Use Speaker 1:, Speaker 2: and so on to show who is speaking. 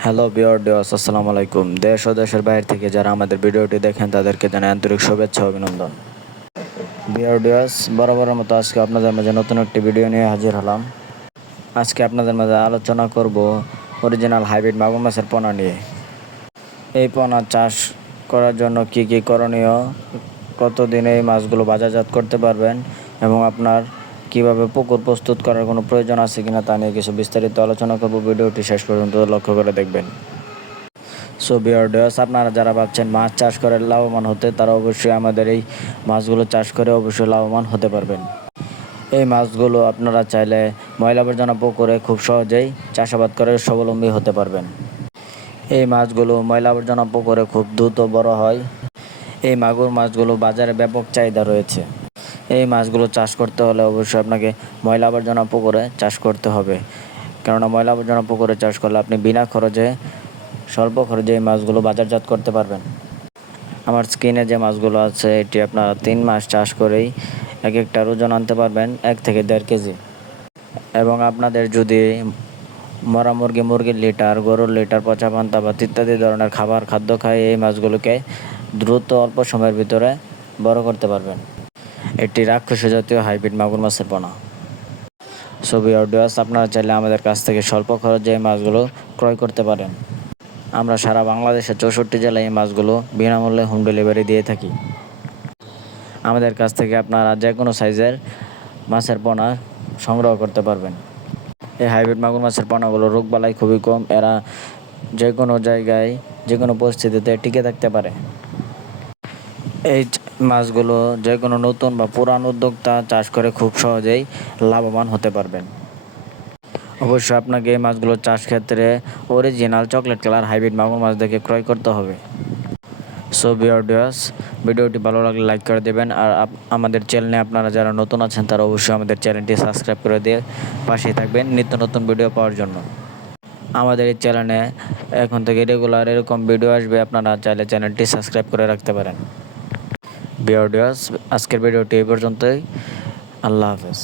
Speaker 1: Hello বিয়র ডিওস আসসালামু আলাইকুম দেশ ও দেশের বাইরে থেকে যারা আমাদের ভিডিওটি দেখেন তাদেরকে জানাই আন্তরিক শুভেচ্ছা অভিনন্দন বিয়র ডিওস বরাবরের মতো আজকে আপনাদের মাঝে নতুন একটি ভিডিও নিয়ে হাজির হলাম আজকে আপনাদের মাঝে আলোচনা করব অরিজিনাল হাইব্রিড মাগুর মাছের পোনা নিয়ে এই পোনা চাষ করার জন্য কি কি করণীয় কতদিনে এই মাছগুলো বাজারজাত করতে পারবেন এবং আপনার কীভাবে পুকুর প্রস্তুত করার কোনো প্রয়োজন আছে কিনা তা নিয়ে কিছু বিস্তারিত আলোচনা করব। ভিডিওটি শেষ পর্যন্ত লক্ষ্য করে দেখবেন। সো বিয়ার্ডস আপনারা যারা ভাবছেন মাছ চাষ করে লাভবান হতে, তারা অবশ্যই আমাদের এই মাছগুলো চাষ করে অবশ্যই লাভবান হতে পারবেন। এই মাছগুলো আপনারা চাইলে ময়লা আবর্জনা পুকুরে খুব সহজেই চাষাবাদ করে স্বাবলম্বী হতে পারবেন। এই মাছগুলো ময়লা আবর্জনা পুকুরে খুব দ্রুত বড় হয়। এই মাগুর মাছগুলো বাজারে ব্যাপক চাহিদা রয়েছে। এই মাছগুলো চাষ করতে হলে অবশ্যই আপনাকে ময়লা আবর্জনা পুকুরে চাষ করতে হবে। কেননা ময়লা আবর্জনা পুকুরে চাষ করলে আপনি বিনা খরচে, স্বল্প খরচে এই মাছগুলো বাজারজাত করতে পারবেন। আমার স্কিনে যে মাছগুলো আছে, এটি আপনারা তিন মাস চাষ করেই এক একটা ওজন আনতে পারবেন, এক থেকে দেড় কেজি। এবং আপনাদের যদি মরা মুরগি, মুরগির লিটার, গরুর লিটার, পচা পান্তা বা ইত্যাদি ধরনের খাবার, খাদ্য খায়, এই মাছগুলোকে দ্রুত অল্প সময়ের ভিতরে বড় করতে পারবেন। এটি রাক্ষস জাতীয় হাইব্রিড মাগুর মাছের পোনা ছবি অডিওস আপনারা চাইলে আমাদের কাছ থেকে স্বল্প খরচে এই মাছগুলো ক্রয় করতে পারেন। আমরা সারা বাংলাদেশের চৌষট্টি জেলায় এই মাছগুলো বিনামূল্যে হোম ডেলিভারি দিয়ে থাকি। আমাদের কাছ থেকে আপনারা যে কোনো সাইজের মাছের পোনা সংগ্রহ করতে পারবেন। এই হাইব্রিড মাগুর মাছের পোনাগুলো রোগবালাই খুবই কম, এরা যে কোনো জায়গায়, যে কোনো পরিস্থিতিতে টিকে থাকতে পারে। এই মাছগুলো যে কোনো নতুন বা পুরান উদ্যোক্তা চাষ করে খুব সহজেই লাভবান হতে পারবেন। অবশ্যই আপনাকে এই মাছগুলো চাষ ক্ষেত্রে অরিজিনাল চকলেট কালার হাইব্রিড মাগুর মাছ দেখে ক্রয় করতে হবে। সো বিয়ার্ডিয়াস ভিডিওটি ভালো লাগলে লাইক করে দেবেন আর আমাদের চ্যানেলে আপনারা যারা নতুন আছেন তারা অবশ্যই আমাদের চ্যানেলটি সাবস্ক্রাইব করে দিয়ে পাশেই থাকবেন নিত্য নতুন ভিডিও পাওয়ার জন্য। আমাদের এই চ্যানেলে এখন থেকে রেগুলার এরকম ভিডিও আসবে, আপনারা চাইলে চ্যানেলটি সাবস্ক্রাইব করে রাখতে পারেন। বিয়ার্ডিয়াস আজকের ভিডিওটি এই পর্যন্তই। আল্লাহ হাফেজ।